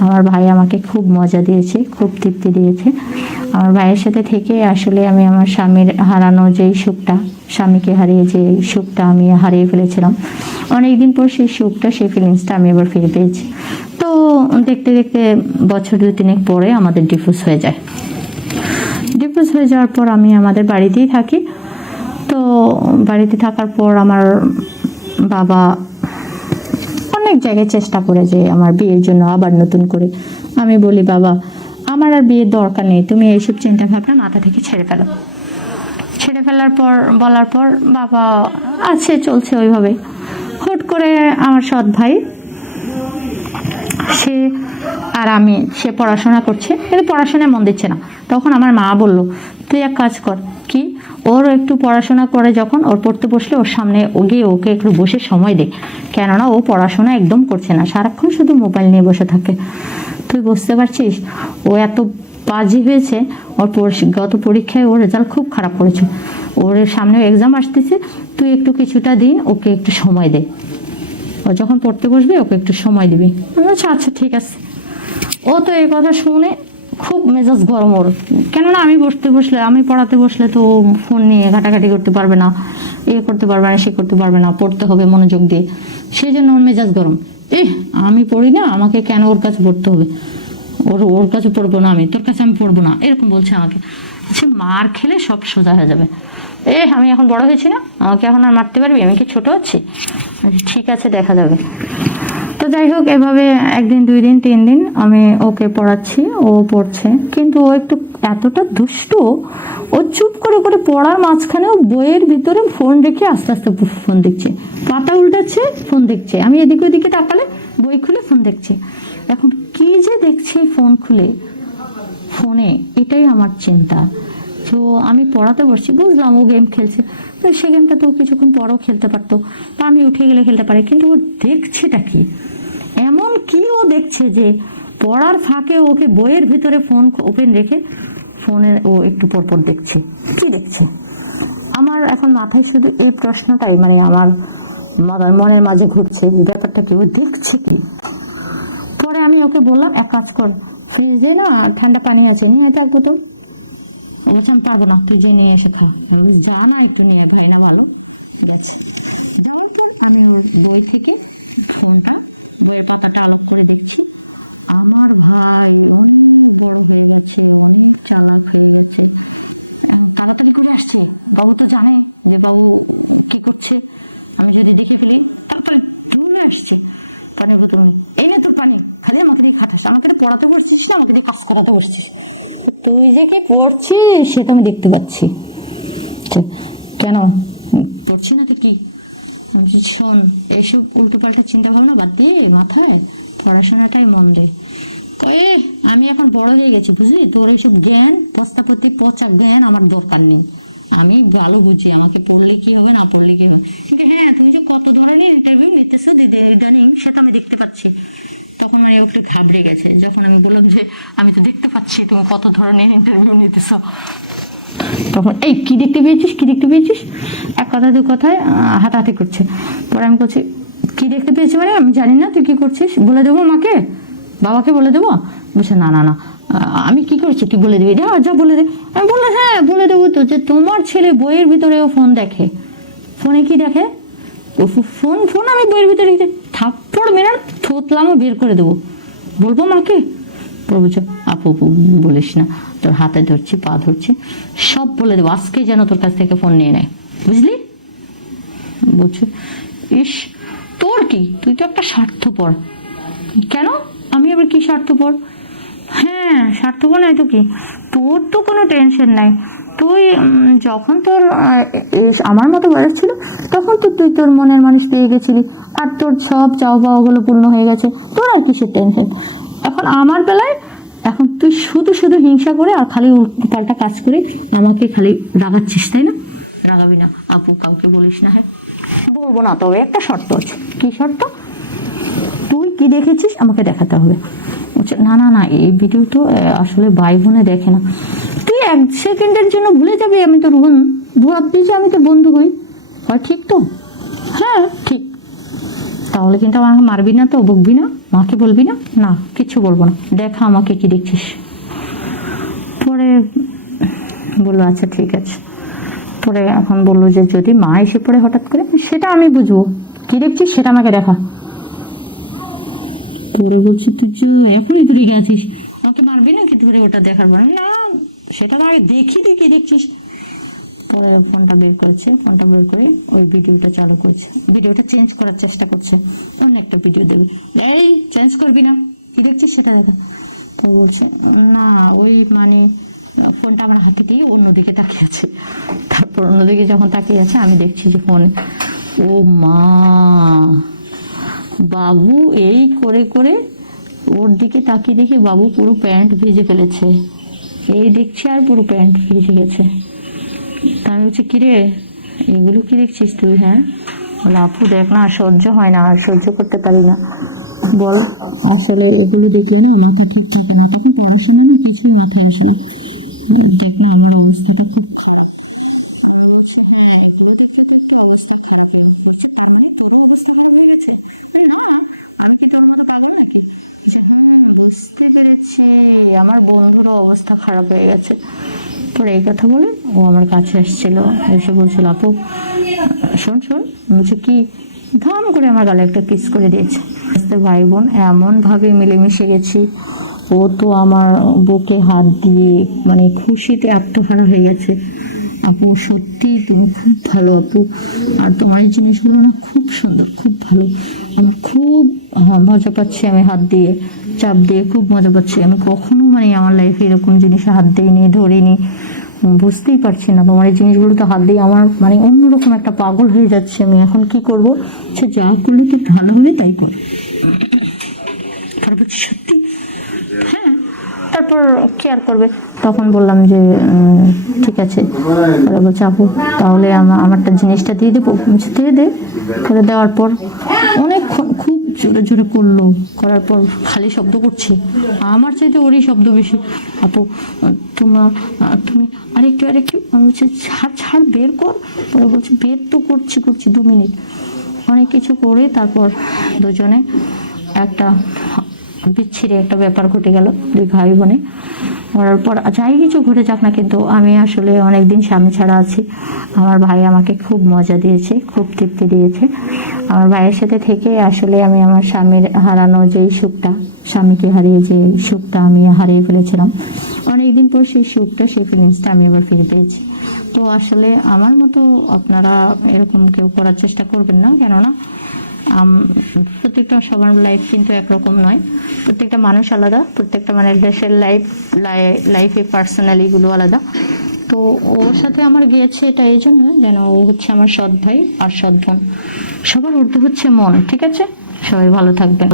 আমার ভাই আমাকে খুব মজা দিয়েছে, খুব তৃপ্তি দিয়েছে। আমার ভাইয়ের সাথে থেকে আসলে আমি আমার স্বামীর হারানো যেই সুখটা, স্বামীকে হারিয়ে যে সুখটা আমি হারিয়ে ফেলেছিলাম, অনেকদিন পর সেই সুখটা, সেই ফিলিংসটা আমি আবার ফিরে পেয়েছি। তো দেখতে দেখতে বছর দু তিনেক পরে আমাদের ডিভোর্স হয়ে যায়। ডিভোর্স হয়ে যাওয়ার পর আমি আমাদের বাড়িতেই থাকি। তো বাড়িতে থাকার পর আমার বাবা অনেক জায়গায় চেষ্টা করে যে আমার বিয়ের জন্য আবার নতুন করে। আমি বলি, বাবা, আমার আর বিয়ের দরকার নেই। তুমি এইসব চিন্তা ভাবনা মাথা থেকে ছেড়ে ফেলো। ছেড়ে ফেলার পর, বলার পর, বাবা, আছে, চলছে ওইভাবে। হুট করে আমার সৎ ভাই, সে আর আমি, সে পড়াশোনা করছে। কিন্তু পড়াশোনায় মন দিচ্ছে না। তখন আমার মা বলল, তুই এক কাজ কর, কি? ওর একটু পড়াশোনা করে যখন ওর পড়তে বসলে ওর সামনে গিয়ে ওকে একটু বসে সময় দে কেননা ও পড়াশোনা একদম করছে না, সারাক্ষণ শুধু মোবাইল নিয়ে বসে থাকে। তুই বুঝতে পারছিস? ও এত বাজি হয়েছে, ওর গত পরীক্ষায় ওর রেজাল্ট খুব খারাপ করেছে। ওর সামনে এক্সাম আসতেছে, তুই একটু কিছুটা দিন ওকে একটু সময় দে। ও যখন পড়তে বসবে, ওকে একটু সময় দিবি। বলছি আচ্ছা ঠিক আছে। ও তো এই কথা শুনে মেজাজ গরম ওর। কেননা আমি বসতে বসলে, আমি পড়াতে বসলে তো ফোন নিয়ে ঘাটাঘাটি করতে পারবে না, এ করতে পারবে না, সে করতে পারবে না, পড়তে হবে মনোযোগ দিয়ে। সেই জন্য ওর মেজাজ গরম। এ আমি পড়ি না, আমাকে কেন ওর কাছে পড়তে হবে? ওর ওর কাছে পড়ব না আমি, তোর কাছে আমি পড়ব না, এরকম বলছে আমাকে। বলছে মার খেলে সব সোজা হয়ে যাবে। এ আমি এখন বড় হয়েছি না, আমাকে এখন আর মারতে পারবি? আমি কি ছোট হচ্ছি? ঠিক আছে, দেখা যাবে। তো যাই হোক, এভাবে একদিন, দুই দিন, তিন দিন আমি ওকে পড়াচ্ছি, ও পড়ছে। কিন্তু ও একটু এতটা দুষ্ট, ও চুপ করে করে পড়ার মাঝখানেও বইয়ের ভিতরে ফোন রেখে আস্তে আস্তে ফোন দেখছে। পাতা উল্টাচ্ছে ফোন দেখছে। আমি এদিকে ওদিকে তাকালে বই খুলে ফোন দেখছে। এখন কি যে দেখছে ফোন খুলে? ফোনে এটাই আমার চিন্তা। তো আমি পড়াতে বসছি, বুঝলাম ও গেম খেলছে। তো সে গেমটা তো ও কিছুক্ষণ পরও খেলতে পারতো। বা আমি উঠে গেলে খেলতে পারে, কিন্তু ও দেখছেটা কি? কি ও দেখছে যে পড়ার ফাঁকে ওকে বইয়ের ভিতরে ফোন ওপেন রেখে ফোনে ও একটু পরপর দেখছে। কি দেখছে? আমার এখন মাথায় শুধু এই প্রশ্নটাই মানে আমার মনের মাঝে ঘুরছে যে ব্যাপারটা কি, ও দেখছে কি? পরে আমি ওকে বললাম, এক কাজ কর ফ্রিজে না ঠান্ডা পানি আছে, নিয়ে আয় এক বোতল। ও বলছে, আমি পারব না, তুই যে নিয়ে এসে খা। যা না, একটু নিয়ে ভাই, না ভালো। গেছে। যাওয়ার পর আমি ওর বই থেকে ফোনটা বইয়ের পাতাটা আলোক করে দেখছি। আমার ভাই অনেক বড় হয়ে গেছে, অনেক চালাক হয়ে গেছে। তাড়াতাড়ি করে আসছে। বাবু তো জানে যে বাবু কি করছে। আমি যদি দেখে ফেলি, তাড়াতাড়ি দূরে আসছে পানির বোতল নিয়ে। এই নে তোর পানি, খালি আমাকে দিয়ে খাটাস। আমাকে এটা পড়াতে বসছিস না, আমাকে দিয়ে কাজ করাতে বসছিস। তুই যে কি পড়ছিস সেটা আমি দেখতে পাচ্ছি। কেন? পড়ছি না তো কি? শোন এইসব উল্টোপাল্টা চিন্তা ভাবনা বাদ দিয়ে মাথায় পড়াশোনাটাই মন দে কয়ে, আমি এখন বড় হয়ে গেছি, বুঝলি? তোর এইসব জ্ঞান পস্তাপতি পচা জ্ঞান আমার দরকার নেই। আমি ভালো বুঝি, আমাকে পড়লে কি হবে, না পড়লে কি হবে? কিন্তু হ্যাঁ তুমি যে কত ধরনের ইন্টারভিউ নিতেছো দিদি ইদানিং সেটা আমি দেখতে পাচ্ছি। তখন মানে একটু ঘাবড়ে গেছে, যখন আমি বললাম যে, আমি তো দেখতে পাচ্ছি তুমি কত ধরনের ইন্টারভিউ নিতেছো। তখন, এই, কি দেখতে পেয়েছিস? কি দেখতে পেয়েছিস? কথা দু কথায় হাতাহাতি করছে। পরে আমি বলছি, কি দেখতে পেয়েছি মানে? আমি জানি না, তুই কি করছিস? বলে দেবো মাকে। বাবাকে বলে দেবো? বলছে, না না না। আমি কি করছি? তুই বলে দিবি। যা যা বলে দে। আমি বললাম হ্যাঁ বলে দেবো তো যে তোমার ছেলে বইয়ের ভিতরেও ফোন দেখে। ফোনে কি দেখে? ও ফোন ফোন আমি বইয়ের ভিতরে থাপ্পড় মেরে থোতলামও বের করে দেবো। বলব মাকে? বলছে, আপু আপু, বলিস না। তোর হাতে ধরছি, পা ধরছি। সব বলে দেবো। আজকে যেন তোর কাছ থেকে ফোন নিয়ে নেয়। বুঝলি? বলছে, ইস, তোর কি? তুই তো একটা স্বার্থপর। কেন? আমি আবার কি স্বার্থপর? হ্যাঁ স্বার্থপর নয় তো কি? তোর তো কোনো টেনশন নাই। তুই যখন তোর আমার মতো বয়স ছিল, তখন তো তুই তোর মনের মানুষ পেয়ে গেছিলি। আর তোর সব চাও পাওয়াগুলো পূর্ণ হয়ে গেছে। তোর আর কিসের টেনশন? এখন আমার বেলায়, এখন তুই শুধু শুধু হিংসা করে আর খালি পাল্টা কাজ করে আমাকে খালি রাগাচ্ছিস, তাই না? রাগাবি না, আপু, কাউকে বলিস না হ্যাঁ? বলব না, তবে একটা শর্ত আছে। কি শর্ত? তুই কি দেখেছিস? আমাকে দেখাতে হবে। না না না, এই ভিডিও তো আসলে ভাই বোনে দেখে না। তুই এক সেকেন্ডের জন্য ভুলে যাবি আমি তোর বোন ভাববি যে আমি তোর বন্ধু হই। হয় ঠিক তো? হ্যাঁ ঠিক। তাহলে কিন্তু আমাকে মারবি না তো, বকবি না? মাকে বলবি না? না, কিচ্ছু বলব না। দেখা আমাকে কি দেখছিস। পরে বলল আচ্ছা ঠিক আছে। পরে এখন বলল যে যদি মা এসে পড়ে হঠাৎ করে, সেটা আমি বুঝব। কি দেখছিস? সেটা আমাকে দেখা। পরে বলছি, তুই যে এখনই তুই গেছিস, আমাকে মারবি না কি ধরে ওটা দেখার পর? না, সেটা তো আগে দেখি তুই কি দেখছিস। পরে ফোনটা বের করেছে। ফোনটা বের করে ওই ভিডিওটা চালু করেছে। ভিডিওটা চেঞ্জ করার চেষ্টা করছে। অন্য একটা ভিডিও দেবে। এই, চেঞ্জ করবি না। কি দেখছিস সেটা দেখা। তো বলছে, না, ওই মানে ফোনটা আমার হাতে দিয়ে অন্যদিকে তাকিয়ে আছে। তারপর অন্যদিকে যখন তাকিয়ে আছে, আমি দেখছি যে ফোন ও মা, বাবু এই করে করে ওর দিকে তাকিয়ে দেখি বাবু পুরো প্যান্ট ভিজে ফেলেছে। এই দেখছি আর পুরো প্যান্ট ভিজে গেছে। তা আমি বলছি, কিরে, এগুলো কি দেখছিস তুই হ্যাঁ? বলে, আপু, দেখ না সহ্য হয় না, আর সহ্য করতে পারি না। বল, আসলে এগুলো দেখলে না মাথা ঠিক থাকে না। তখন পড়াশোনা না কিছুই মাথায় আসে না। দেখ না, আমার অবস্থাটা খুব খারাপ। আমি বলছি হ্যাঁ এগুলো দেখলে তো একটু অবস্থা খারাপই হবে। বলছে, তার মানে তোরও অবস্থা খারাপ হয়ে গেছে? না, আমি কি তোর মতো পাগল নাকি? যে হুম, বুঝতে পেরেছি, আমার বন্ধুরও অবস্থা খারাপ হয়ে গেছে। পরে এই কথা বলে ও আমার কাছে আসছিল, এসে বলছিল, আপু, শোন শোন। বলছি, কি? ধাম করে আমার গালে একটা কিস করে দিয়েছে। আস্তে ভাই বোন, এমনভাবে মিলেমিশে গেছি, ও তো আমার বুকে হাত দিয়ে মানে খুশিতে আত্মহারা হয়ে গেছে। আপু সত্যি তুমি খুব ভালো আপু। আর তোমার এই জিনিসগুলো না খুব সুন্দর খুব ভালো। আমার খুব হ্যাঁ, মজা পাচ্ছি আমি হাত দিয়ে চাপ দিয়ে খুব মজা পাচ্ছি। আমি কখনো মানে আমার লাইফে এরকম জিনিসে হাত দিইনি ধরিনি। বুঝতেই পারছি না তোমার এই জিনিসগুলো তো হাত দিয়ে আমার মানে অন্যরকম একটা পাগল হয়ে যাচ্ছে আমি। এখন কি করব? সে যা করলে তো ভালো হবে তাই কর। সত্যি? হ্যাঁ তারপর কি আর করবে। তখন বললাম যে ঠিক আছে। ওরা বলছে, আপু, তাহলে আমা- আমারটা জিনিসটা দিয়ে দেবো, দিয়ে দে। করে দেওয়ার পর অনেকক্ষণ খুব জোরে জোরে করল। করার পর খালি শব্দ করছে। আমার চাইতে ওরই শব্দ বেশি। আপু তোমার তুমি আরেকটু আরেকটু আমি বলছি, ছাড় ছাড়, বের কর। ওরা বলছে, বের তো করছি করছি, দু মিনিট। অনেক কিছু করে তারপর দুজনে একটা বিচ্ছিরি একটা ব্যাপার ঘটে গেল দুই ভাই বোনে। করার পর যাই কিছু ঘটে যাক না কিন্তু আমি আসলে অনেকদিন স্বামী ছাড়া আছি। আমার ভাই আমাকে খুব মজা দিয়েছে, খুব তৃপ্তি দিয়েছে। আমার ভাইয়ের সাথে থেকে আসলে আমি আমার স্বামীর হারানো যেই সুখটা, স্বামীকে হারিয়ে যে সুখটা আমি হারিয়ে ফেলেছিলাম, অনেকদিন পর সেই সুখটা, সেই ফিলিংসটা আমি আবার ফিরে পেয়েছি। তো আসলে আমার মতো আপনারা এরকম কেউ করার চেষ্টা করবেন না, কেননা প্রত্যেকটা সবার লাইফ কিন্তু একরকম নয়। প্রত্যেকটা মানুষ আলাদা, প্রত্যেকটা মানে দেশের লাইফ লাইফে পার্সোনালিগুলো আলাদা। তো ওর সাথে আমার গিয়েছে এটা এই জন্য যেন ও হচ্ছে আমার সৎ ভাই আর সৎ বোন। সবার ঊর্ধ্বে হচ্ছে মন, ঠিক আছে? সবাই ভালো থাকবেন।